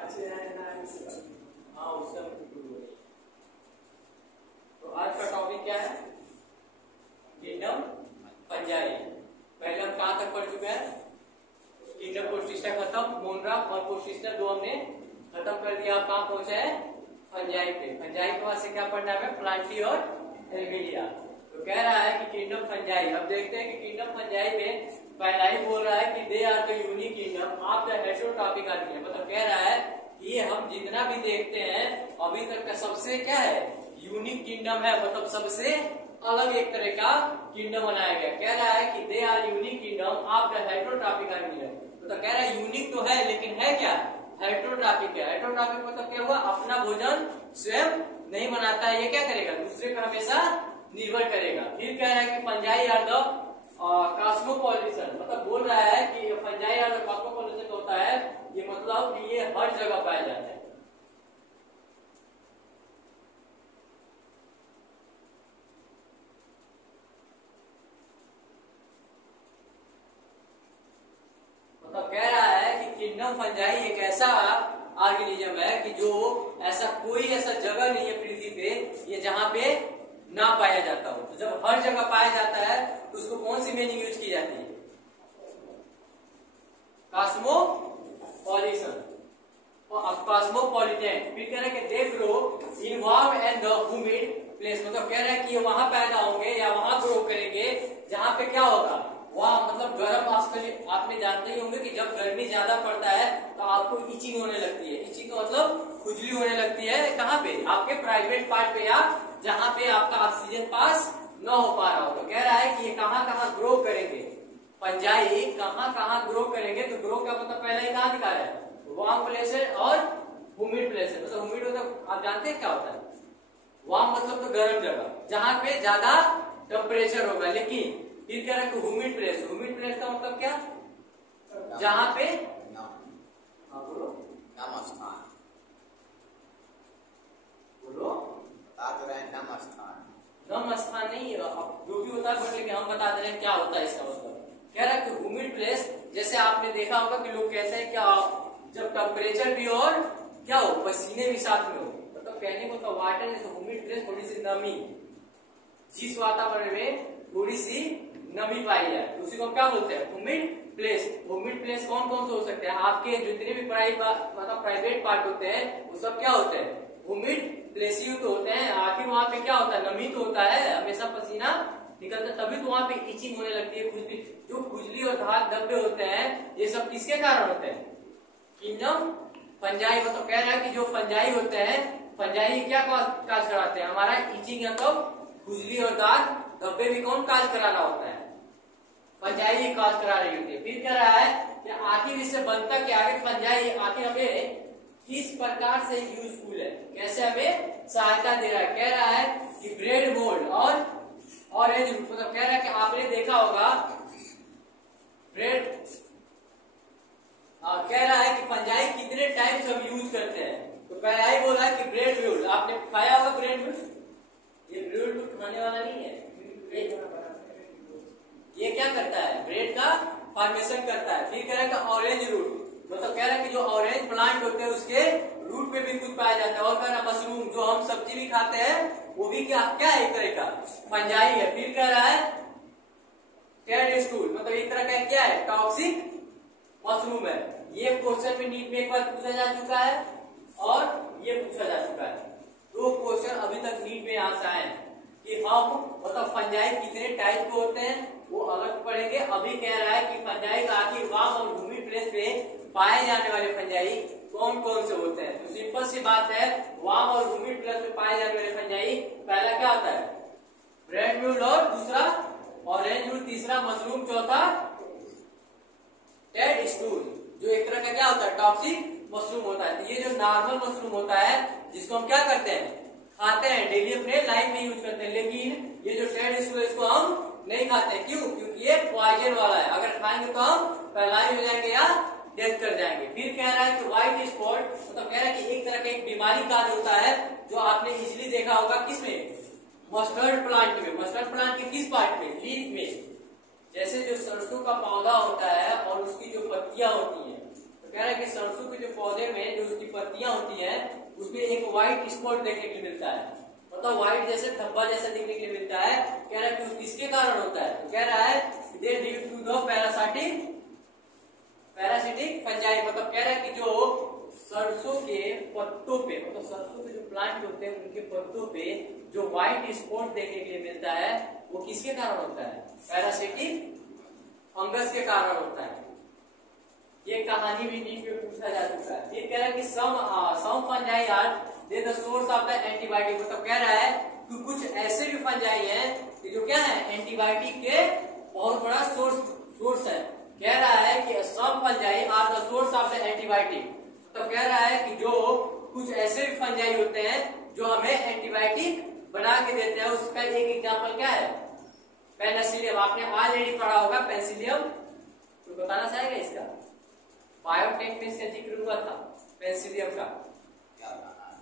हाँ उससे तो आज का टॉपिक क्या है? Kingdom fungi. पहले हम कहाँ तक पढ़ चुके हैं? किंगडम प्रोटिस्टा खत्म, मोनराम और प्रोटिस्टा दो हमने खत्म कर दिया। आप कहाँ पहुंचे हैं? फंजाई पे। फंजाई के बाद से क्या पढ़ना है? प्लांटी और एल्बिडिया। तो कह रहा है कि किंगडम फंजाई। अब देखते हैं कि किंगडम फंजाई में पहला ही बोल रहा है कि they are the unique kingdom of the heterotrophic archaea. मतलब कह रहा है कि ये हम जितना भी देखते हैं अभी तक का सबसे क्या है? यूनिक किंगडम है, मतलब सबसे अलग एक तरह का किंगडम बनाया गया। कह रहा है कि they are unique kingdom of the heterotrophic archaea. तो कह रहा है यूनिक तो है लेकिन है क्या? हेटेरोट्रॉपिक है। हेटेरोट्रॉपिक मतलब क्या हुआ? अपना भोजन स्वयं नहीं बनाता है, ये क्या करेगा? दूसरे पर हमेशा निर्भर करेगा। फिर कह रहा है कि फंजाई आर द कॉस्मोपॉलिटन। मतलब बोल रहा है कि फंजाई आर द कॉस्मोपॉलिटन होता है, ये मतलब कि ये हर जगह पाया जाता है। मतलब कह रहा है कि किंगडम फंजाई एक ऐसा ऑर्गेनिज्म है कि जो ऐसा कोई ऐसा जगह नहीं है पृथ्वी पे ये जहां पे ना पाया जाता हो। तो जब हर जगह पाया जाता है तो उसको कौन सी मीनिंग यूज की जाती है? कॉस्मोपॉलिटन और कॉस्मोपॉलिटन। फिर कह रहे हैं कि they grow in warm and the humid place. मतलब कह रहे हैं कि वहां पैदा होंगे या वहां ग्रो करेंगे जहां पे क्या होगा? वहां मतलब गर्म। आजकल आपने जानते ही होंगे कि जब गर्मी ज्यादा पड़ता है तो आपको इचिंग होने लगती है। इचिंग का मतलब खुजली होने लगती है। कहाँ पे? आपके प्राइवेट पार्ट पे या जहां पे आपका ऑक्सीजन पास न हो पा रहा हो। तो कह रहा है कि ये कहाँ कहाँ ग्रो करेंगे? फंजाई कहाँ कहाँ ग्रो करेंगे? तो ग्रो का मतलब पहले ही कहाँ दिखा रहा है? वार्म प्लेस और ह्यूमिड प्लेस। मतलब ह्यूमिड मतलब आप जानते हैं क्या होता है? वार्म मतलब तो गर्म जगह जहां पे ज्यादा टेम्परेचर होगा। लेकिन फिर कह रहा है ह्यूमिड प्लेस। ह्यूमिड प्लेस का मतलब क्या? जहां पे हाँ बोलो। नम स्थान। बोलो। बता तो रहे नम स्थान। नम स्थान नहीं, जो भी होता है लेकिन हम बता दे रहे हैं क्या होता है इसका मतलब। कह रहा है कि ह्यूमिड प्लेस, जैसे आपने देखा होगा कि लोग कहते हैं क्या जब टेम्परेचर भी और क्या हो पसीने भी साथ में हो, मतलब कहने को तो वाटर जैसे ह्यूमिड प्लेस थोड़ी सी नमी, जिस वातावरण में थोड़ी सी नमी पाई जाए तो उसी को क्या बोलते हैं? Humid place. ह्यूमिड प्लेस कौन कौन से हो सकते हैं? आपके जितने भी प्राइवेट पार्ट होते हैं वो सब क्या होते हैं? ह्यूमिड प्लेस ही तो होते हैं। आखिर वहां पे क्या होता है? नमी तो होता है, हमेशा पसीना निकलता है, तभी तो वहां पे इचिंग होने लगती है, खुजली। जो खुजली और धाक धब्बे होते हैं ये सब किसके कारण होते हैं? Kingdom fungi. मतलब कह रहा है कि जो फंजाई होते हैं, फंजाई क्या काज कराते हैं? हमारा इचिंग या तो खुजली और दाग धब्बे भी कौन काज कराना होता है? फंजाई काज करा रही होती है। फिर कह रहा है कि आखिर इससे बनता क्या? आगे फंजाई आखिर हमें किस प्रकार से यूजफुल है, कैसे हमें सहायता दे रहा है? कह रहा है कि ब्रेड मोल्ड और ऑरेंज रूट। मतलब कह रहा है कि आपने देखा होगा ब्रेड, कह रहा है कि फंजाई कितने टाइम्स हम यूज करते हैं। तो पहला ही बोला है कि ब्रेड मोल्ड। आपने खाया होगा ब्रेड मोल्ड? ये ब्रेड मोल्ड खाने वाला नहीं है। ये क्या करता है? ब्रेड का फॉर्मेशन करता है। फिर कह रहा है कि ऑरेंज रूट। मतलब कह रहा है कि जो ऑरेंज प्लांट होते हैं उसके रूट में भी कुछ पाया जाता है। और कह रहा मशरूम, जो हम सब्जी भी खाते हैं वो भी क्या क्या है? एक तरह का फंजाई है। फिर कह रहा है कैड स्टूल, मतलब एक तरह का क्या है? टॉक्सिक मशरूम है। ये क्वेश्चन में नीट में एक बार पूछा जा चुका है और ये पूछा जा चुका है। दो क्वेश्चन अभी तक नीट में यहाँ से आए कि हम मतलब फंजाई कितने टाइप के होते हैं वो अलग पढ़ेंगे। अभी कह रहा है कि फंजाई का आखिर वार्म और ह्यूमिड प्लेस पे पाए जाने वाले फंजाई कौन कौन से होते हैं? तो सिंपल सी बात है, वार्म और ह्यूमिड प्लेस पे पाए जाने वाले फंजाई पहला क्या होता है? ब्रेड म्यूल और दूसरा ऑरेंज म्यूल, तीसरा मशरूम, चौथा टेड स्टूल, जो एक तरह का क्या होता है? टॉक्सिक मशरूम होता है। तो ये जो नॉर्मल मशरूम होता है जिसको हम क्या करते हैं? खाते हैं, डेली अपने लाइफ में यूज करते हैं। लेकिन ये जो टेड स्टूल है इसको हम नहीं खाते। क्यों? क्योंकि ये पॉइजन वाला है। अगर खाएंगे तो हम पैरालाइज हो जाएंगे या डेथ कर जाएंगे। फिर कह रहा है कि व्हाइट स्पॉट, मतलब कह रहा है कि एक तरह का एक बीमारी काज होता है जो आपने इजिली देखा होगा किसमें? मस्टर्ड प्लांट में। मस्टर्ड प्लांट के किस पार्ट में? लीफ में। जैसे जो सरसों का पौधा होता है और उसकी जो पत्तियां होती हैं, कह रहा है कि सरसों के जो पौधे में जो उसकी पत्तियां होती हैं उसमें एक व्हाइट स्पॉट देखने के लिए मिलता है, मतलब व्हाइट जैसे धब्बा जैसा देखने के लिए मिलता है। कह रहा है कि किसके कारण होता है, तो कह रहा है they due to the parasitic fungi, मतलब कह रहा है कि जो सरसों के पत्तों पे, मतलब सरसों के जो प्लांट होते हैं उनके पत्तों पे जो व्हाइट स्पॉट देखने के लिए मिलता है वो किसके कारण होता है, पैरासिटिक फंगस के कारण होता है। ये कहानी भी नीट में पूछा जा चुका है। ये कह रहा है कि some fungi are they the source of the antibiotic, मतलब कह रहा है कि कुछ ऐसे भी फंजाई हैं कि जो क्या है एंटीबायोटिक के बहुत बड़ा सोर्स है। कह रहा है कि some fungi are the source of the antibiotic, तो कह रहा है कि जो कुछ ऐसे भी फंजाई होते हैं जो हमें एंटीबायोटिक बना के देते हैं। उसका एक एग्जांपल क्या है, पेनिसिलियम। आपने ऑलरेडी पढ़ा होगा पेनिसिलियम, तो बताना चाहेगा इसका, बायोटेक में इसका जिक्र हुआ था पेनिसिलियम का। क्या बताना है?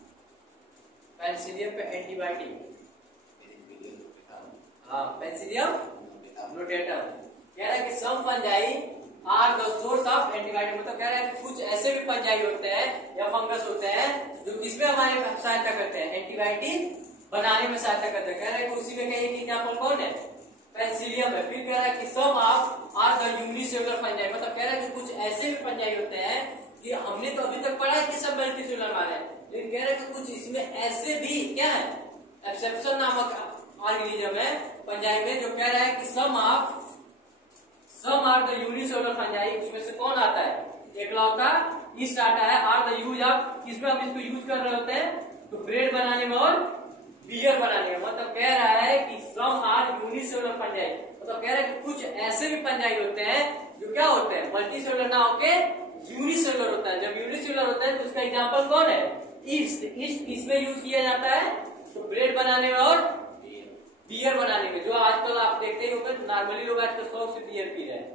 पेनिसिलियम पे एंटीबायोटिक, हाँ पेनिसिलियम नोटेटम। कह रहा है कि some fungi are the source of antibiotic, मतलब कह रहा है कि कुछ ऐसे भी फंजाई होते हैं या फंगस होते हैं जो किसमें हमारे सहायता करते हैं, एंटीबायोटिक बनाने में सहायता करते हैं। कह रहा है कि उसी में कहीं एक एग्जांपल कौन है, पेनिसिलियम है। फिर कह रहा है कि some of are the unicellular fungi, मतलब कह रहा है कि कुछ ऐसे भी फंजाई होते हैं कि हमने तो अभी तक पढ़ा है कि सब मल्टीसेलुलर वाले हैं, लेकिन कह रहा है कि कुछ इसमें ऐसे भी क्या है एक्सेप्शन नामक ऑर्गेनिज्म है फंजाई में, जो कह रहा है कि some are the unicellular fungi, उसमें से कौन आता है, एकलौता ईस्ट आता है। आर द यूज ऑफ, किसमें हम इसको यूज कर रहे होते हैं, तो ब्रेड बनाने में और बियर बनाने में। मतलब कह रहा है कि सम आर यूनिसेलुलर फंजाई, मतलब कह रहा है कि कुछ ऐसे भी फंजाई होते हैं जो क्या होते हैं मल्टीसेलुलर ना होके यूनिसेलुलर होता है। जब यूनिसेलुलर होता है तो उसका एग्जांपल कौन है, ईस्ट। ईस्ट किसमें यूज किया जाता है, तो ब्रेड बनाने में और बियर बनाने में। जो आजकल आप देखते ही होंगे नॉर्मली लोग आजकल शौक से बियर पी रहे हैं,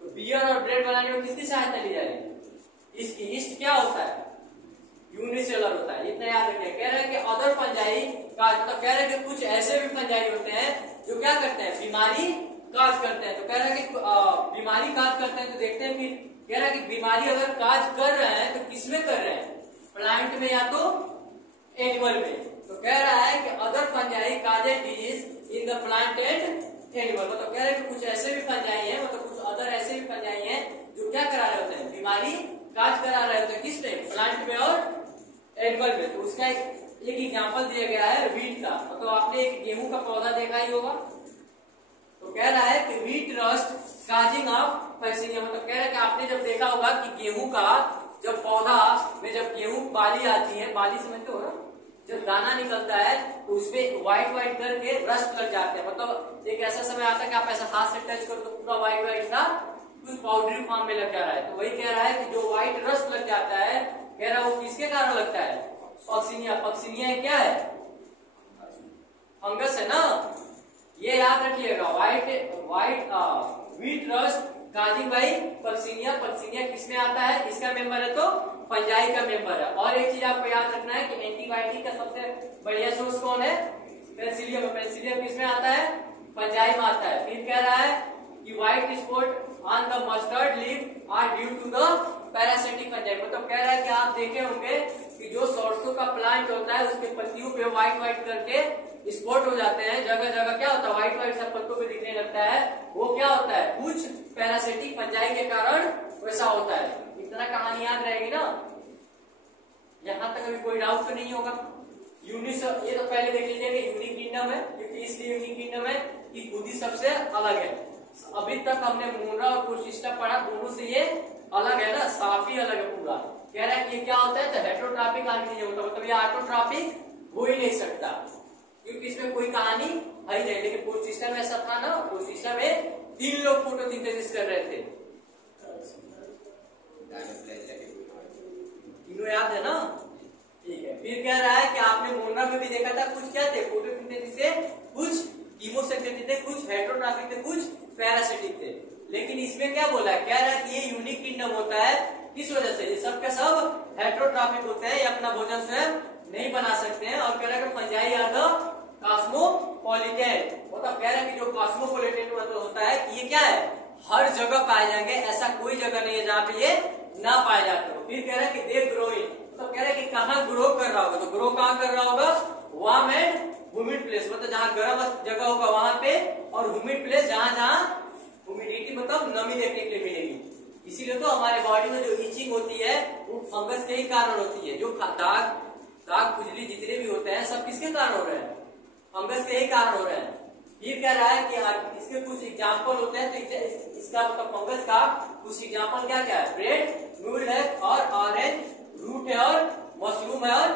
तो बियर और ब्रेड बनाने में किसकी सहायता ली जा रही है, इसकी। ईस्ट क्या होता है, यूनिसेलुलर होता है, इतना याद रखिए। कह रहे हैं कि अदर फंजाई का मतलब कह रहे हैं कि कुछ ऐसे भी फंजाई होते हैं जो क्या करते हैं, बीमारी काज करते हैं। तो कह रहा है कि बीमारी काज करते हैं, तो देखते हैं फिर कह रहा है कि बीमारी अगर काज कर रहे हैं तो किसमें कर रहे हैं, प्लांट में या तो एनिमल में। तो कह रहा है कि other fungi causes disease in the plant and animal, मतलब कह रहा है कि कुछ ऐसे भी फंजाई हैं, मतलब कुछ अदर ऐसे भी फंजाई हैं जो क्या करा रहे होते हैं, बीमारी काज करा रहे होते हैं, किसमें, प्लांट में और एनिमल में। तो उसका एक एग्जांपल दिया गया है वीट का। मतलब आपने एक गेहूं का पौधा देखा ही होगा, तो कह रहा है कि वीट रस्ट काजिंग ऑफ पैक्सीनिया, मतलब कह रहा है कि आपने जब देखा होगा कि गेहूं का जब पौधा में जब गेहूं बाली आती है, बाली समझते हो ना, जब दाना निकलता है तो उसमें व्हाइट करके रस्ट लग जाते हैं। मतलब एक ऐसा समय आता है कि आप ऐसा हाथ से टच करो तो पूरा व्हाइट सा कुछ पाउडरी फॉर्म में लग जा रहा है। तो वही कह रहा है कि जो व्हाइट रस्ट लग जाता है, कह रहा है वो किसके कारण लगता है, पक्सिनिया। पक्सिनिया क्या है, फंगस है ना, ये याद रखिएगा। Wheat rust causing by Puccinia. Puccinia किसमें आता है, इसका मेंबर है तो फंजाई का मेंबर है। और एक चीज आपको याद रखना है कि एंटीबायोटिक का सबसे बढ़िया सोर्स कौन है, पेनिसिलियम। पेनिसिलियम किसमें आता है, फंजाई में आता है। फिर कह रहा है कि white spot on the mustard leaf are due to the parasitic fungi, मतलब कह रहा है कि आप देखे होंगे कि जो सरसों का प्लांट होता है उसके पत्तियों पे व्हाइट करके स्पॉट हो जाते हैं, जगह जगह क्या होता है व्हाइट सब पत्तों पे दिखने लगता है, वो क्या होता है, कुछ पैरासिटिक फंजाई के कारण वैसा होता है। इतना कहानी याद रहेगी ना, यहाँ तक अभी कोई डाउट तो नहीं होगा। ये तो पहले देख लीजिए कि यूनिक किंगडम है, क्योंकि इसलिए यूनिक किंगडम है कि खुद ही सबसे अलग है। अभी तक हमने मोनरा और प्रोसिस्टा पढ़ा, दोनों से ये अलग है ना, साफी अलग है पूरा। कह रहा है कि क्या होता है, तो हेटेरोट्रॉपिक ऑर्गेनिज्म होता है, मतलब ये ऑटोट्रॉपिक हो ही नहीं सकता क्योंकि इसमें कोई कहानी है ही नहीं। लेकिन प्रोसिस्टा में ऐसा था ना, प्रोसिस्टा में 3 लोग फोटोसिंथेसिस कर रहे थे, तीनों याद है ना, ठीक है। फिर कह रहा है कि आपने मोनरा में भी देखा था, कुछ क्या थे फोटोसिंथेसिस से, कुछ कीमोसिंथेटिक थे, कुछ हेटेरोट्रॉपिक थे, कुछ पैरासिटिक थे। लेकिन इसमें क्या बोला है, कह रहा है कि ये यूनिक किंगडम होता है, किस वजह से, ये सब के सब हेटेरोट्रॉपिक होते हैं, ये अपना भोजन स्वयं नहीं बना सकते हैं। और कह रहा है कि फंजाई आर द कॉस्मोपॉलिटन, मतलब कह रहा है कि जो कॉस्मोपॉलिटन मतलब होता है कि ये क्या है, हर जगह पाए जाएंगे, ऐसा कोई जगह नहीं है जहाँ पे ये ना पाए जाते हो। फिर कह रहा है कि दे ग्रोइंग, तो कह रहा है कि कहाँ ग्रो कर रहा होगा, तो ग्रो कहाँ कर रहा होगा, वार्म एंड ह्यूमिड प्लेस, मतलब जहाँ गर्म जगह होगा वहां पे, और ह्यूमिड प्लेस जहाँ जहाँ ह्यूमिडिटी मतलब नमी देखने के लिए मिलेगी। इसीलिए तो हमारे बॉडी में जो इचिंग होती है वो फंगस के ही कारण होती है। जो दाग खुजली जितने भी होते हैं सब किसके कारण हो रहे हैं, फंगस के ही कारण हो रहे हैं। फिर कह रहा है कि इसके कुछ एग्जाम्पल होते हैं, तो इसका मतलब फंगस का कुछ एग्जाम्पल क्या क्या है, ब्रेड मूल्ड है और ऑरेंज रूट है और मशरूम है और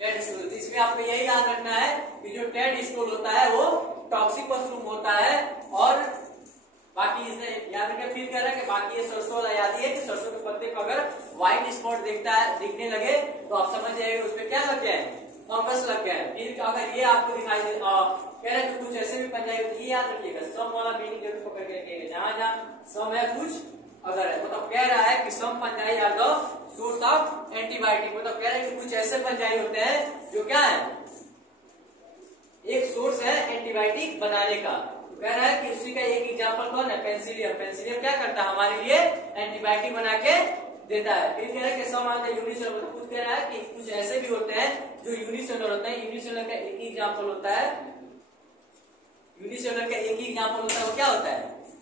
टेड स्टोल। तो इसमें आपको यही याद रखना है कि जो टेड स्टोल होता है वो टॉक्सिक मशरूम होता है, और बाकी इसने याद रखें। फिर कह रहा है कि बाकी ये सरसों वाला याद ही है कि सरसों के पत्ते पर अगर व्हाइट स्पॉट दिखने लगे तो आप समझ जाइए उसमें क्या लग गया है, फंगस लग गया है। फिर अगर ये आपको दिखाई दे कह रहा है कि कुछ ऐसे भी पंजाबी होती है, याद रखिएगा सम वाला मीनिंग जरूर पकड़ के रखिएगा, जहां जहां सम है कुछ अगर है, मतलब कह रहा है कि some fungi are the source of antibiotic, मतलब कह रहा है कि कुछ ऐसे पंजाबी होते हैं जो क्या है, एक सोर्स है एंटीबायोटिक बनाने का। कह रहा है कि उसी का एक एग्जांपल कौन है, पेंसिलियम। पेंसिलियम क्या करता है, हमारे लिए एंटीबायोटिक बना के देता है। फिर कह रहा है कि सम आता है यूनिसेलुलर, मतलब कुछ कह रहा है कि कुछ ऐसे भी होते हैं जो यूनिसेलुलर होते हैं। यूनिसेलुलर का एक ही एग्जांपल होता है, यूनिसेलुलर का एक ही एग्जांपल होता है, वो क्या होता है,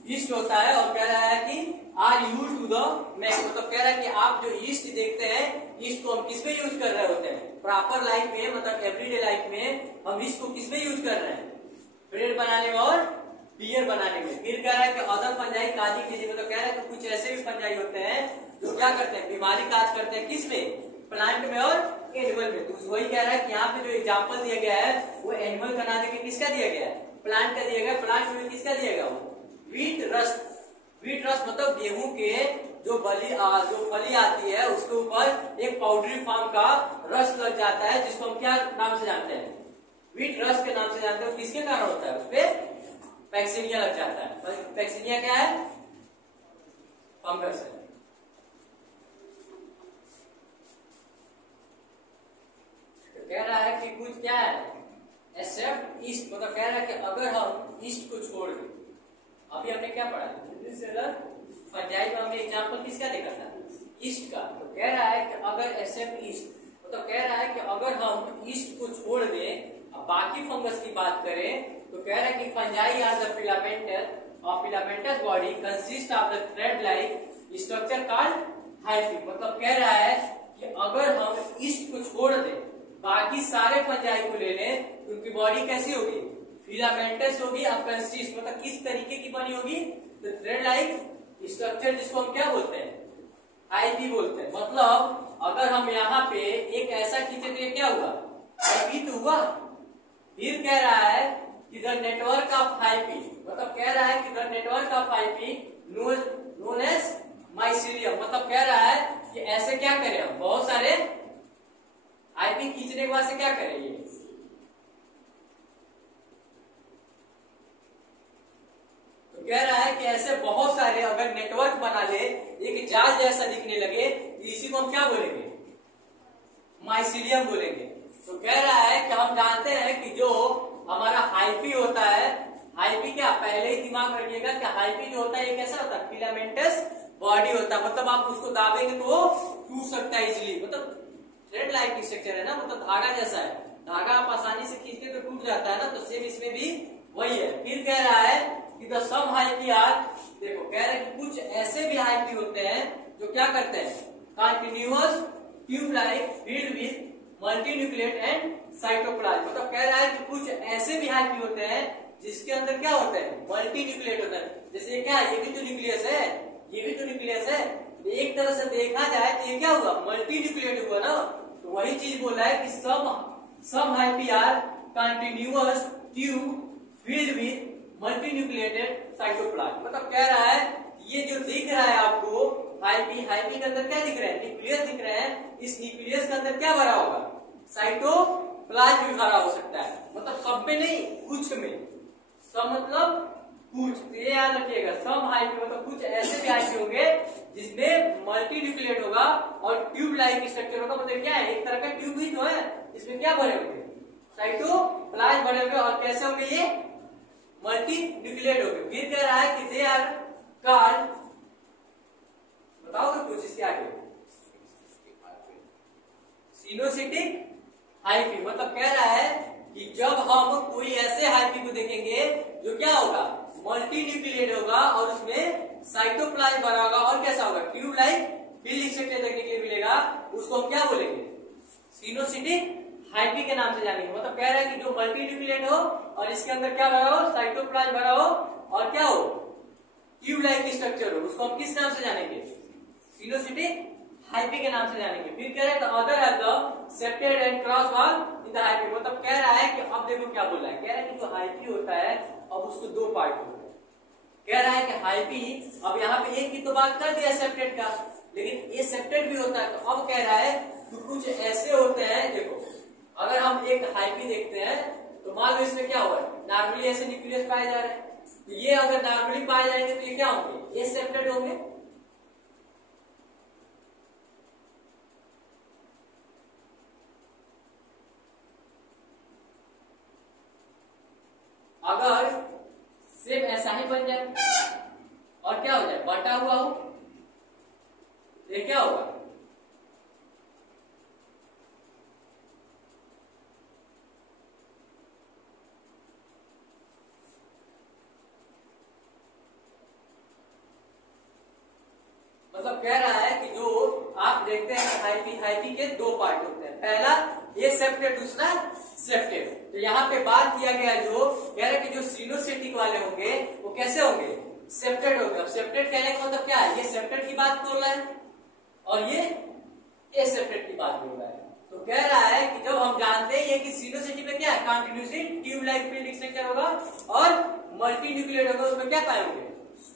ईस्ट होता है। और कह रहा है कि are use to the max, मतलब कह रहा है कि आप जो ईस्ट देखते हैं, ईस्ट को हम किस में यूज कर रहे होते हैं, प्रॉपर लाइफ में, मतलब एवरीडे लाइफ में हम ईस्ट को किस में यूज कर रहे हैं, ब्रेड बनाने में और बियर बनाने में। फिर कह रहा है कि अदर पंजाई काजी कीजिए, मतलब कह रहा है कि कुछ ऐसे भी पंजाई होते हैं जो क्या करते हैं, बीमारी काज करते हैं, किस में, प्लांट में और एनिमल में। तो वही कह रहा है कि यहाँ पे जो एग्जाम्पल दिया गया है वो एनिमल का ना देके किसका दिया गया है, प्लांट का दिया गया। प्लांट में किसका दिया गया, व्हीट रस्ट। व्हीट रस्ट मतलब गेहूं के जो फली आती है उसके ऊपर एक पाउडरी फॉर्म का रस्ट लग जाता है, जिसको हम क्या नाम से जानते हैं, व्हीट रस्ट के नाम से जानते हैं। किसके कारण होता है, उसपे पैक्सीनिया लग जाता है। पैक्सीनिया क्या है, फंगस है। तो कह रहा है कि कुछ क्या है, एक्सेप्ट ईस्ट, मतलब कह रहा है कि अगर हम ईस्ट को छोड़ दें, अभी हमने क्या पढ़ा, पंजाबी में हमने एग्जांपल किसका देखा था, ईस्ट का। तो कह रहा है कि अगर एक्सेप्ट ईस्ट, मतलब कह रहा है कि अगर हम ईस्ट को छोड़ दें, अब बाकी फंगस की बात करें, तो कह रहा है कि fungi are the filamentous body consist of the thread like structure called hyphae. मतलब कह रहा है कि अगर हम ईस्ट को छोड़ दें, बाकी सारे फंजाई को ले लें, तो उनकी बॉडी कैसी होगी, फिलामेंटस होगी। अब कंसिस्ट मतलब किस तरीके की बनी होगी, तो थ्रेड लाइक स्ट्रक्चर, जिसको हम क्या बोलते हैं, हाइफी बोलते हैं। मतलब अगर हम यहाँ पे एक ऐसा खींचे तो ये क्या हुआ, हाइफी तो हुआ। फिर कह रहा है कि द नेटवर्क ऑफ हाइफी, मतलब कह रहा है कि the network of hyphae known as mycelium, मतलब कह रहा है कि ऐसे क्या करें हम, बहुत सारे हाइफी खींचने के बाद से क्या करें, ये तो कह रहा है कि ऐसे बहुत सारे अगर नेटवर्क बना ले, एक जाल जैसा दिखने लगे, तो इसी को हम क्या बोलेंगे, माइसीलियम बोलेंगे। तो कह रहा है कि हम जानते हैं कि जो हमारा हाइफी होता है, हाइफी क्या, पहले ही दिमाग रखिएगा कि हाइफी जो होता है ये कैसा होता है, फिलामेंटस बॉडी होता है। मतलब आप उसको दाबेंगे तो वो टूट सकता है इजिली, मतलब थ्रेड लाइक स्ट्रक्चर है ना, मतलब धागा जैसा है, धागा आप आसानी से खींचते तो टूट जाता है ना, तो सेम इसमें भी वही है। फिर कह रहा है कि द सम हाइफी आर, देखो कह रहे हैं कि कुछ ऐसे भी हाइफी होते हैं जो क्या करते हैं, continuous tube like filled with multinucleate and cytoplasm. मतलब कह रहा है कि कुछ ऐसे भी हाइफी होते हैं जिसके अंदर क्या होता है, मल्टीन्यूक्लिएट होता है। जैसे ये क्या है, ये भी तो न्यूक्लियस है, ये भी तो न्यूक्लियस है, तो एक तरह से देखा जाए तो ये क्या हुआ, मल्टीन्यूक्लिएट हुआ ना। तो वही चीज बोला है कि some hyphae are continuous tube filled with multinucleated cytoplasm. मतलब कह रहा है ये जो दिख रहा है आपको हाइफी, हाइफी के अंदर क्या दिख रहा है, न्यूक्लियस दिख रहा है। इस न्यूक्लियस के अंदर क्या भरा होगा, साइटोप्लाज्म भी भरा हो सकता है। मतलब सब में नहीं, कुछ में, सब मतलब कुछ। तो ये याद रखिएगा, सम हाइफी मतलब कुछ ऐसे भी हाइफी होंगे जिसमें मल्टीन्यूक्लिएट होगा और ट्यूब लाइक स्ट्रक्चर होगा। मतलब क्या है, एक तरह का ट्यूब ही तो है, इसमें क्या भरे होंगे, साइटोप्लाज्म भरे होंगे। और कैसे होंगे ये, मल्टीन्यूक्लिएट होंगे। फिर कह रहा है कि दे आर कॉल्ड, बताओगे कुछ इसके आगे? सिनोसिटिक हाइफी मतलब कह रहा है कि जब हम कोई ऐसे हाइफी को देखेंगे जो क्या होगा, मल्टी न्यूक्लिएट होगा और उसमें साइटोप्लाज्म भरा होगा और कैसा होगा, ट्यूब लाइक फील्ड स्ट्रक्चर देखने के लिए मिलेगा, उसको हम क्या बोलेंगे, सिनोसिटिक हाइफी के नाम से जानेंगे। मतलब कह रहा है कि जो मल्टी न्यूक्लिएट हो और इसके अंदर क्या भरा हो, साइटोप्लाज्म भरा हो और क्या हो, ट्यूब लाइक स्ट्रक्चर हो, उसको हम किस नाम से जानेंगे, सिनोसिटिक हाइफी के नाम से जानेंगे। फिर कह रहे हैं other have the septate and cross wall in the hyphae, मतलब कह रहा है कि अब देखो क्या बोल रहा है, कह रहा है कि जो हाइफी होता है अब उसको दो पार्ट होते हैं। कह रहा है कि हाइफी, अब यहाँ पे एक की तो बात कर दिया सेप्टेड का, लेकिन ये सेप्टेड भी होता है। तो अब कह रहा है कि कुछ ऐसे होते हैं, देखो अगर हम एक हाइफी देखते हैं तो मान लो इसमें क्या हुआ, नॉर्मली ऐसे न्यूक्लियस पाए जा रहे हैं, तो ये अगर नॉर्मली पाए जाएंगे तो ये क्या होंगे, ये सेप्टेड होंगे। अगर सेम ऐसा ही बन जाए और क्या हो जाए, बटा हुआ हो, ये क्या होगा, मतलब कह रहा है कि जो आप देखते हैं कि हाइफी के दो पार्ट होते हैं, पहला ये सेप्टेड, दूसरा सेप्टेड। तो यहाँ पे बात किया गया जो कह रहे हैं कि जो सिनोसिटिक वाले होंगे वो कैसे होंगे, सेप्टेड होंगे। अब सेप्टेड कहने का मतलब क्या है, ये सेप्टेड की बात बोल रहा है और ये सेप्टेड की बात बोल रहा है। तो कह रहा है कि जब हम जानते हैं ये कि सिनोसिटी में क्या है, continuously tube like field structure होगा और मल्टी न्यूक्लिएट होगा, उसमें क्या पाएंगे,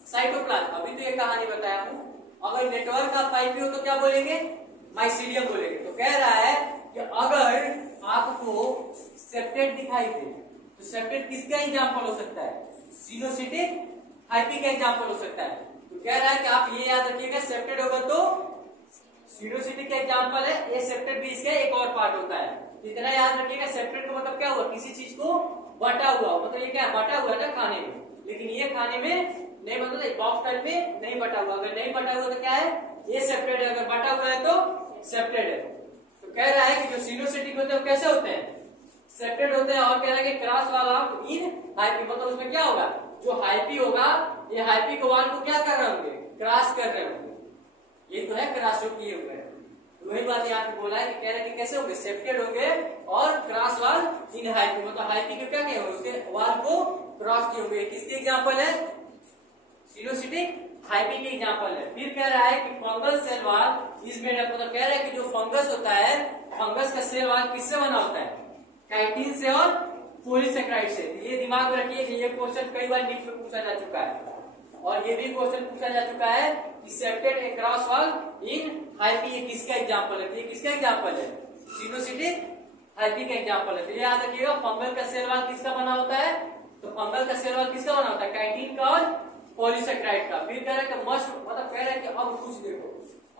साइटोप्लाज्म। अभी तो ये कहानी बताया हूं। अगर नेटवर्क ऑफ हाइफी हो तो क्या बोलेंगे, माइसीलियम बोलेंगे। तो कह रहा है कि अगर आपको सेप्टेड दिखाई दे तो सेप्टेड किसका एग्जांपल हो सकता है, सिनोसिटिक हाइफी का एग्जांपल हो सकता है। तो कह रहा है कि आप ये याद रखिएगा, सेप्टेड होगा तो सिनोसिटिक का एग्जांपल है, ये सेप्टेड भी इसका एक और पार्ट होता है। इतना याद रखिएगा, सेप्टेड का मतलब क्या हुआ, किसी चीज को बटा हुआ, मतलब ये क्या बटा हुआ ना खाने में, लेकिन ये खाने में नहीं, मतलब बॉक्स टाइप में नहीं बटा हुआ। अगर नहीं बटा हुआ तो क्या है, ये सेप्टेड है, अगर बटा हुआ है तो सेप्टेड है। तो कह रहा है कि जो सिनोसिटिक होते हैं कैसे होते हैं, सेप्टेड होते हैं। और कह रहा है कि क्रॉस वाला इन हाइफी, मतलब उसमें क्या होगा, जो हाइफी होगा ये हाइफी के वाल को क्या कर रहे होंगे, क्रॉस कर रहे होंगे। ये तो है क्रॉस जो किए हुए हैं। तो वही बात यहाँ पे बोला है कि कह रहे हैं कि कैसे होंगे, सेप्टेड होंगे और क्रॉस वाल इन हाइफी, मतलब हाइफी के क्या कहे होंगे, उसके वाल को क्रॉस किए होंगे। किसके एग्जाम्पल है, सिनोसिटिक हाइफी के एग्जांपल है। फिर कह रहा है कि fungal cell wall is made up, मतलब कह रहा है कि जो फंगस होता है, फंगस का सेल वॉल किससे बना होता है, काइटिन से और पॉलीसेकेराइड से। ये दिमाग में रखिए कि ये क्वेश्चन कई बार नीट में पूछा जा चुका है और ये भी क्वेश्चन पूछा जा चुका है कि सेप्टेड ए क्रॉस वॉल इन हाइफी, ये किसका एग्जांपल है, ये किसका एग्जांपल है, सिनोसिटिक हाइफी का एग्जांपल है। तो ये याद रखिएगा, फंगल का सेल वॉल किसका बना होता है, तो फंगल का सेल वॉल किसका बना होता है, काइटिन का और पॉलीसेकेराइड का। फिर कह रहा है कि मस्ट, मतलब कह रहा है कि अब कुछ देखो,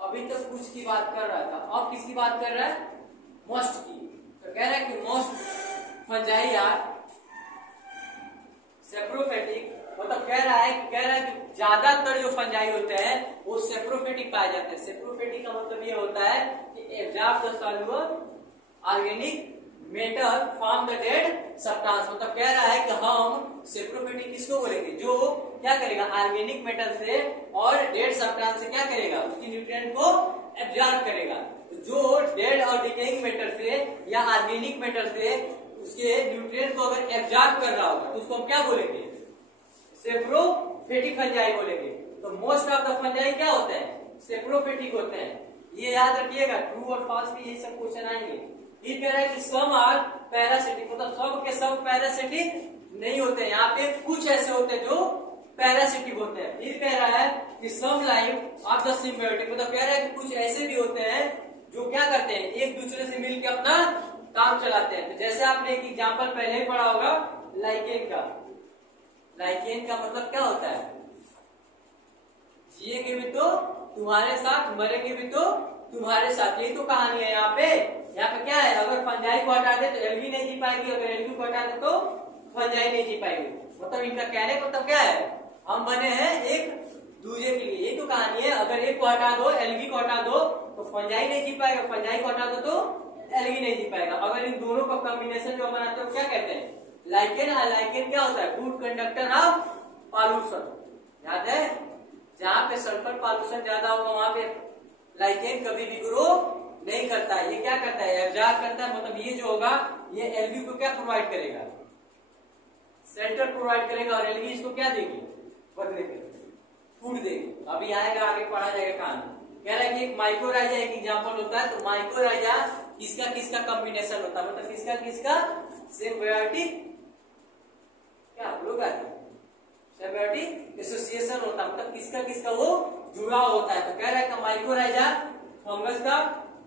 अभी तक कुछ की बात कर रहा था, अब किसकी बात कर रहा है, मस्ट की। तो कह रहा है कि मोस्ट फंजाई आर सेप्रोफेटिक, मतलब कह रहा है कि ज्यादातर जो फंजाई होते हैं वो सेप्रोफेटिक पाए जाते हैं। सेप्रोफेटिक का मतलब ये होता है कि absorb the soluble organic matter from the dead substance, मतलब कह रहा है कि हम सेप्रोफेटिक किसको बोलेंगे, जो क्या करेगा, ऑर्गेनिक मेटर से और डेड सब्सटेंस से क्या करेगा, उसकी न्यूट्रिएंट को एब्जॉर्ब करेगा। जो डेड और डिकेइंग मेटर से या ऑर्गेनिक मेटर से उसके न्यूट्रिएंट को अगर एब्जॉर्ब कर रहा होगा तो उसको हम क्या बोलेंगे, सेप्रोफेटिक फंजाई बोलेंगे। तो मोस्ट ऑफ द फंजाई क्या होते हैं, सेप्रोफेटिक होते हैं। ये याद रखिएगा, ट्रू और फॉल्स में ये सब क्वेश्चन आएंगे। ये कह रहा है कि सम आर पैरासिटिक, मतलब सब के सब पैरासिटिक नहीं होते, यहाँ पे कुछ ऐसे होते हैं जो पैरासिटिक होते हैं। फिर कह रहा है कि some life of the symbiotic, मतलब कह रहा है कि कुछ ऐसे भी होते हैं जो क्या करते हैं, एक दूसरे से मिलकर अपना काम चलाते हैं। तो जैसे आपने एक एग्जांपल पहले ही पढ़ा होगा लाइकेन का। लाइकेन का मतलब क्या होता है, जिएंगे भी तो तुम्हारे साथ, मरेंगे भी तो तुम्हारे साथ। यही तो कहानी है यहाँ पे। यहाँ पे क्या है, अगर फंजाई को हटा दे तो एल्गी नहीं जी पाएगी, अगर एल्गी को हटा दे तो फंजाई नहीं जी पाएगी। मतलब इनका कहने का मतलब क्या है, हम बने हैं एक दूसरे के लिए, यही तो कहानी है, अगर एक को हटा दो, एल्गी को हटा दो तो फंजाई नहीं जी पाएगा, फंजाई को हटा दो तो एल्गी नहीं जी पाएगा। अगर इन दोनों का कॉम्बिनेशन जो बनाते हो क्या कहते हैं, लाइकेन। लाइकेन क्या होता है, गुड कंडक्टर ऑफ पॉल्यूशन। याद है, जहां पे सल्फर पॉल्यूशन ज्यादा होगा वहां पे लाइकेन कभी भी ग्रो नहीं करता है। ये क्या करता है, एब्जॉर्ब करता है। मतलब ये जो होगा ये एल्गी को क्या प्रोवाइड करेगा, सेंटर प्रोवाइड करेगा, और एल्गी इसको क्या देगी, बदले में फूड देगी। अभी आएगा, आगे पढ़ा जाएगा कहानी। कह रहा है कि एक माइक्रोराइजा एक एग्जांपल होता है। तो माइक्रोराइजा किसका किसका कॉम्बिनेशन होता है, मतलब किसका किसका सिम्बायोटिक क्या होगा, सिम्बायोटिक एसोसिएशन होता है, मतलब किसका किसका वो जुड़ाव होता है। तो कह रहा है कि माइक्रोराइजा फंगस का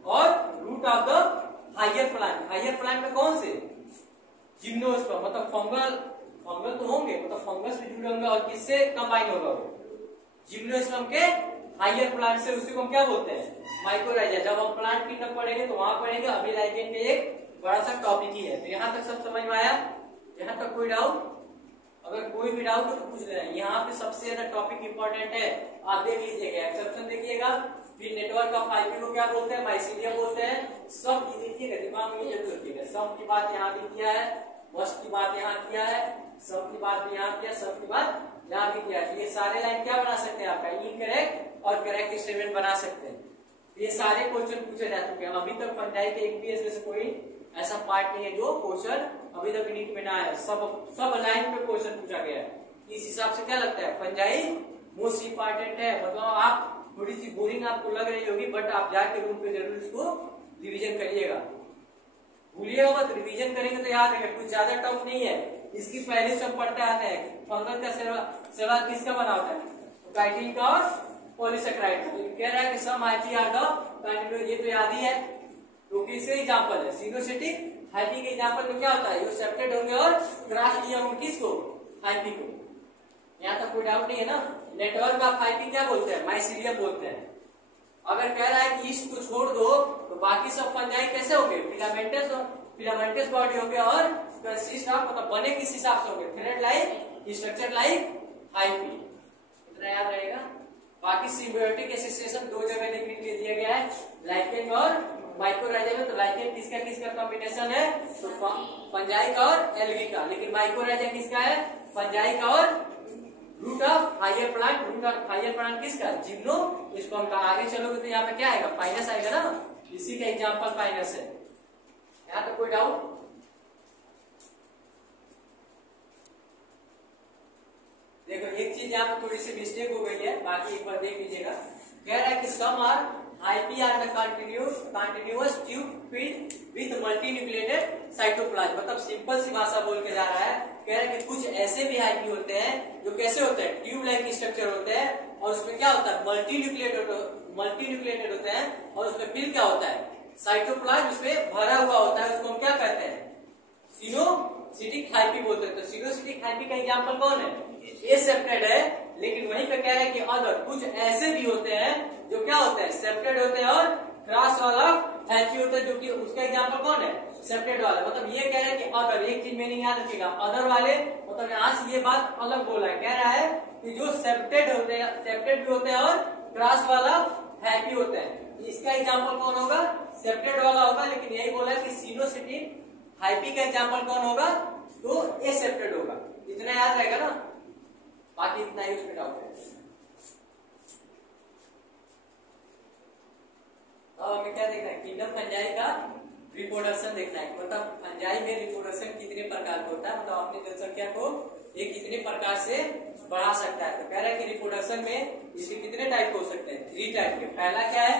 और root of the higher plant. Higher plant में कौन से, जिम्नोस्पर्म, मतलब फंगल तो होंगे, मतलब फंगस भी जुड़े होंगे, और किससे कंबाइन होगा वो, जिम्नोस्पर्म के हायर प्लांट से। उसी को हम क्या बोलते हैं, माइक्रोराइजा। जब हम प्लांट की तरफ पढ़ेंगे तो वहां पढ़ेंगे, अभी लाइकेन पे एक बड़ा सा टॉपिक ही है। तो यहाँ तक सब समझ में आया, यहाँ तक कोई डाउट, अगर कोई भी डाउट हो तो पूछ लेना। यहाँ पे सबसे ज्यादा टॉपिक इंपॉर्टेंट है, आप देख लीजिएगा, एक्सेप्शन देखिएगा, फिर नेटवर्क ऑफ आईपी को क्या बोलते हैं, माइसीलिया बोलते हैं। सब देखिएगा, दिमाग में जरूर रखिएगा। सम की बात यहाँ भी किया है, मस्ट की बात यहाँ किया है, सब की बात भी यहाँ किया, सब की बात यहाँ भी किया है। ये सारे लाइन क्या बना सकते हैं आपका, इनकरेक्ट और करेक्ट स्टेटमेंट बना सकते हैं। ये सारे क्वेश्चन पूछे जा चुके हैं। अभी तक फंजाई के एक भी ऐसे कोई ऐसा पार्ट नहीं है जो क्वेश्चन अभी तक नीट में ना आया। सब लाइन पे क्वेश्चन पूछा गया है। इस हिसाब से क्या लगता है, फंजाई मोस्ट इंपॉर्टेंट है। मतलब आप थोड़ी सी बोरिंग आपको लग रही होगी, बट आप जाके रूम पे जरूर इसको रिवीजन करिएगा। भूलिएगा मत, रिवीजन करेंगे तो याद रहेगा। कुछ ज्यादा टफ नहीं है, इसकी पहले से हम पढ़ते आते हैं। फंगल का सेवा किसका बना होता है, काइटिन का और पॉलीसेकेराइड। कह रहा है कि सम आईपी आर द कंटिन्यूअस, ये तो याद ही है। तो किसके एग्जांपल है, सिनोसिटिक हाइपी के एग्जांपल में क्या होता है, ये सेपरेट होंगे और क्रॉस किया होंगे किसको, हाइपी को। यहाँ तक कोई डाउट नहीं है ना। नेटवर्क ऑफ हाइपी क्या बोलते हैं, माइसीलियम बोलते हैं। अगर कह रहा है कि ईस्ट को छोड़ दो तो बाकी सब फंजाई कैसे होंगे, फिलामेंटस बॉडी होंगे और कंसिस्ट ऑफ, मतलब बने किस हिसाब से होंगे, thread like, structure like hyphae. इतना याद रहेगा। बाकी सिम्बायोटिक एसोसिएशन दो जगह देखने के लिए दिया गया है, लाइकेन और माइक्रोराइजा में। तो लाइकेन किसका किसका कॉम्बिनेशन है, तो फंजाई का और एल्गी का। लेकिन माइक्रोराइजा किसका है, फंजाई का और root of higher plant. Root of higher plant किसका, जिम्नोस्पर्म का। आगे चलोगे तो यहाँ पे क्या आएगा, पाइनस आएगा ना, इसी का एग्जांपल पाइनस है। यहाँ तो कोई डाउट, देखो एक चीज यहाँ पे थोड़ी सी मिस्टेक हो गई है, बाकी एक बार देख लीजिएगा। कह रहा है कि some are hyphae are the continuous tube filled with multinucleated cytoplasm. मतलब सिंपल सी भाषा बोल के जा रहा है। कह रहा है कि कुछ ऐसे भी हाइपी होते हैं जो कैसे होते हैं, ट्यूब लाइक स्ट्रक्चर होते हैं, और उसमें क्या होता है, मल्टीन्यूक्लिएटेड होते हैं, और उसमें फिर क्या होता है, साइटोप्लाज्म उसमें भरा हुआ होता है। उसको हम क्या कहते हैं, सिनोसिटिक हाइपी बोलते हैं। तो सिनोसिटिक हाइपी का एग्जांपल कौन है, ये सेपरेट है। लेकिन वहीं पे कह रहे हैं कि अदर कुछ ऐसे भी होते हैं जो क्या होते हैं, सेपरेट होते हैं और क्रॉस वाला हाइपी होता है, जो कि उसका एग्जांपल कौन है, सेपरेट वाला। मतलब ये कह रहे हैं कि अदर, एक चीज मीनिंग याद रखिएगा, अदर वाले मतलब यहाँ से ये बात अलग बोला है। कह रहा है कि जो सेपरेट होते हैं, सेपरेट भी होते हैं और क्रॉस वाला हैप्पी होते हैं। इसका एग्जांपल कौन होगा, सेपरेट वाला होगा। लेकिन यही बोला है कि सिनोसिटिक हाइपी का एग्जांपल कौन होगा, तो ए सेपरेट होगा। इतना याद रहेगा ना, बाकी इतना ही उसमें डाउट है। अब हमें क्या देखना है, किंगडम फंजाई का रिप्रोडक्शन देखना है। मतलब फंजाई में रिप्रोडक्शन कितने प्रकार का होता है, मतलब अपनी जनसंख्या को ये कितने प्रकार से बढ़ा सकता है। तो कह रहा है कि रिप्रोडक्शन में इसके कितने टाइप हो सकते हैं, 3 टाइप के। पहला क्या है,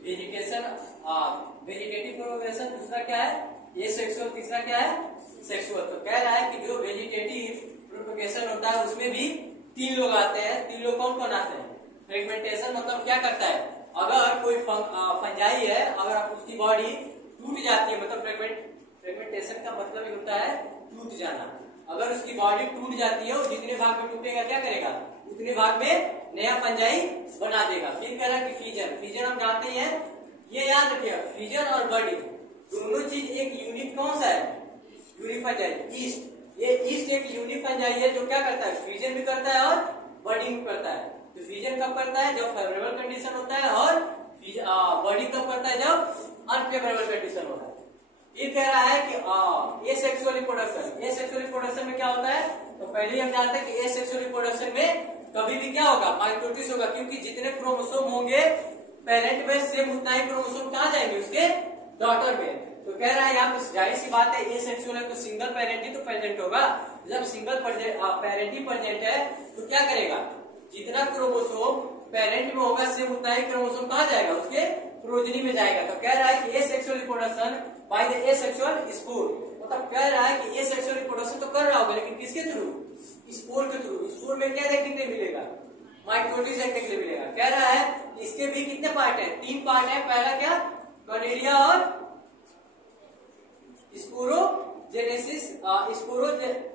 वेजिटेशन, वेजिटेटिव प्रोपगेशन। दूसरा क्या है, ये सेक्सुअल। तीसरा क्या है, सेक्सुअल। तो कह रहा है कि जो वेजिटेटिव प्रोपगेशन होता है उसमें भी 3 लोग आते हैं। 3 लोग कौन कौन आते हैं, फ्रेगमेंटेशन, मतलब क्या करता है, अगर कोई फंजाई है, अगर उसकी बॉडी टूट जाती है, मतलब फ्रेगमेंटेशन का मतलब ये होता है टूट जाना। अगर उसकी बॉडी टूट जाती है, वो जितने भाग में टूटेगा क्या करेगा, उतने भाग में नया फंजाई बना देगा। फिर कह रहा है कि फीजन। फीजन हम जानते हैं, ये याद रखिएगा, फीजन और बॉडी दोनों चीज एक यूनिट कौन सा है, यूनिफंजाई, ईस्ट। ये ईस्ट एक यूनिफंजाई है जो क्या करता है, फीजन भी करता है और बॉडी भी करता है। डिफीजन कब करता है? जब फेवरेबल कंडीशन होता है, और बर्डिंग कब करता है? जब अनफेवरेबल कंडीशन होता है। ये कह रहा है कि एसेक्सुअल रिप्रोडक्शन, एसेक्सुअल रिप्रोडक्शन में क्या होता है? तो पहले ही हम जानते हैं कि एसेक्सुअल रिप्रोडक्शन में कभी भी क्या होगा? माइटोसिस होगा, क्योंकि जितने क्रोमोसोम होंगे पेरेंट में सेम उतना ही क्रोमोसोम कहाँ जाएंगे? उसके डॉटर में। तो कह रहा है यहाँ पे जाहिर सी बात है एसेक्सुअल है तो सिंगल पेरेंट ही तो प्रेजेंट होगा। जब सिंगल पेरेंट ही प्रेजेंट है तो क्या करेगा? जितना क्रोमोसोम पेरेंट में होगा सेम उतना ही क्रोमोसोम कहाँ जाएगा? उसके प्रोजनी में जाएगा। तो कह रहा है कि asexual reproduction by the asexual spore, मतलब कह रहा है कि एसेक्सुअल रिप्रोडक्शन तो कर रहा होगा लेकिन किसके थ्रू? स्पोर के थ्रू। स्पोर में क्या देखने के लिए मिलेगा? माइटोसिस देखने के लिए मिलेगा। कह रहा है इसके भी कितने पार्ट है? 3 पार्ट है। पहला क्या? कॉनिडिया और स्पोरोजेनेसिस, स्पोरोजेनेसिस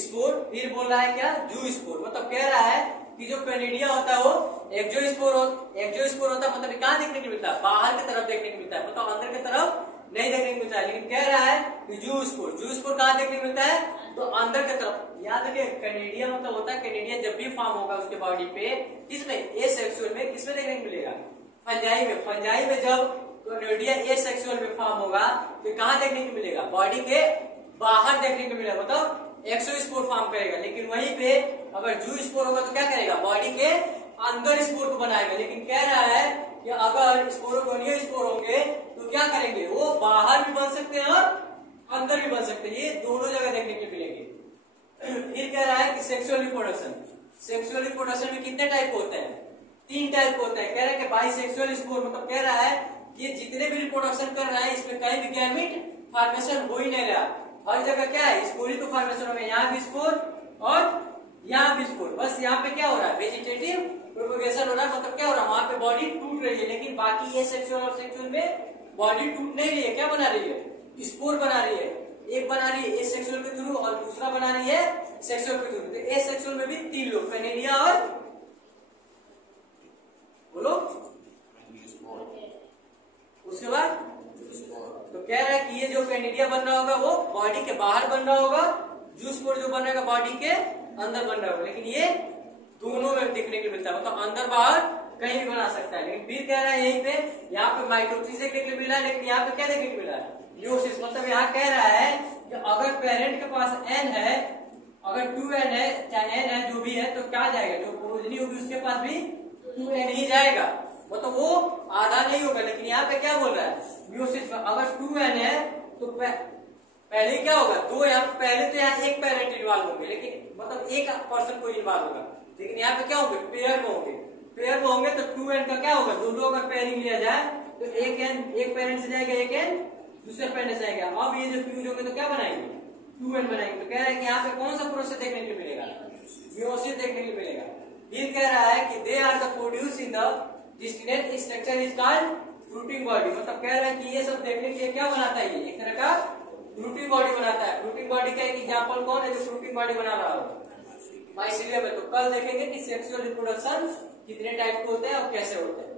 स्पोर, फिर बोल रहा है क्या? जू स्पोर। मतलब कह रहा है कि जो कॉनिडिया होता है वो एक्सोस्पोर होता है, मतलब कहाँ देखने को मिलता है? बाहर की तरफ देखने को मिलता है, मतलब अंदर की तरफ नहीं देखने को मिलता है। लेकिन कह रहा है कि जू स्पोर कहाँ देखने को मिलता है? तो अंदर की तरफ। याद रखिए कनेडिया मतलब होता है, कनेडिया जब भी फॉर्म होगा उसके बॉडी पे, किसमें? एसेक्सुअल में। किसमें देखने को मिलेगा? फंजाई में। फंजाई में जब कनेडिया एसेक्सुअल में फॉर्म होगा तो कहाँ देखने को मिलेगा? बॉडी के बाहर देखने को मिलेगा, मतलब एक्सोस्पोर फॉर्म करेगा। लेकिन वहीं पे अगर जू स्पोर होगा तो क्या करेगा? बॉडी के अंदर स्पोर को बनाएगा। लेकिन कह रहा है कि अगर स्पोरोगोनिया स्पोर होंगे तो क्या करेंगे? वो बाहर भी बन सकते हैं और अंदर भी बन सकते हैं। ये दोनों जगह देखने को मिलेंगे। फिर कह रहा है कि सेक्सुअल रिप्रोडक्शन, सेक्सुअल रिप्रोडक्शन में कितने टाइप होते हैं? 3 टाइप होते हैं। कह रहा है कि बाइसेक्सुअल स्पोर, मतलब कह रहा है कि जितने भी रिप्रोडक्शन कर रहा है इसमें कहीं भी गैमेट फॉर्मेशन हो ही नहीं रहा। हर जगह क्या है? स्पोरिक फॉर्मेशन हो गया। यहाँ भी स्पोर और यहाँ भी स्पोर। बस यहाँ पे क्या हो रहा है? वेजिटेटिव प्रोपगेशन हो रहा है। मतलब क्या हो रहा है? वहां पे बॉडी टूट रही है, लेकिन बाकी ये सेक्सुअल और सेक्सुअल में बॉडी टूट नहीं रही है। क्या बना रही है? स्पोर बना रही है। एक बना रही है एसेक्सुअल के थ्रू और दूसरा बना रही है सेक्सुअल के थ्रू। तो एसेक्सुअल में भी 3 लोग, कनेडिया और बोलो उसके बाद। तो कह रहा है कि ये जो कनेडिया बन रहा होगा वो बॉडी के बाहर बन रहा होगा, जू स्पोर जो बन रहा बॉडी के अंदर बन रहा होगा। लेकिन ये दोनों में देखने को मिलता है, मतलब अंदर बाहर कहीं भी बना सकता है। लेकिन फिर कह रहा है यहीं पे यहाँ पे माइटोसिस देखने को मिल रहा है, लेकिन यहाँ पे क्या देखने को मिल रहा है? मियोसिस। मतलब यहाँ कह रहा है कि अगर पेरेंट के पास n है, अगर 2n है चाहे n है जो भी है, तो क्या जाएगा? जो प्रोजनी होगी उसके पास भी 2n ही जाएगा, मतलब वो आधा नहीं होगा। लेकिन यहाँ पे क्या बोल रहा है? मियोसिस में अगर 2n है तो पहले क्या होगा? 2 यहाँ पहले तो यहाँ एक पेरेंट इन्वॉल्व होंगे, लेकिन मतलब एक पर्सन को इन्वॉल्व होगा। लेकिन यहाँ पे क्या होंगे? पेयर में होंगे। पेयर में होंगे तो 2n का क्या होगा? दोनों अगर पेयरिंग लिया जाए तो एक n एक पेरेंट से जाएगा, एक n दूसरे पेरेंट से जाएगा। अब ये जो फ्यूज होंगे तो क्या बनाएंगे? 2n बनाएंगे। तो कह रहा है कि यहाँ पे कौन सा प्रोसेस देखने को मिलेगा? मियोसिस देखने को मिलेगा। फिर कह रहा है कि they are the produce in the distinct structure is called fruiting body. मतलब कह रहा है कि ये सब देखने के लिए क्या बनाता है? ये एक तरह का फ्रूटिंग बॉडी बनाता है। फ्रूटिंग बॉडी का एक एग्जाम्पल कौन है जो फ्रूटिंग बॉडी बना रहा हो? माइसीलियम है। तो कल देखेंगे कि सेक्सुअल रिप्रोडक्शन कितने टाइप के होते हैं और कैसे होते हैं।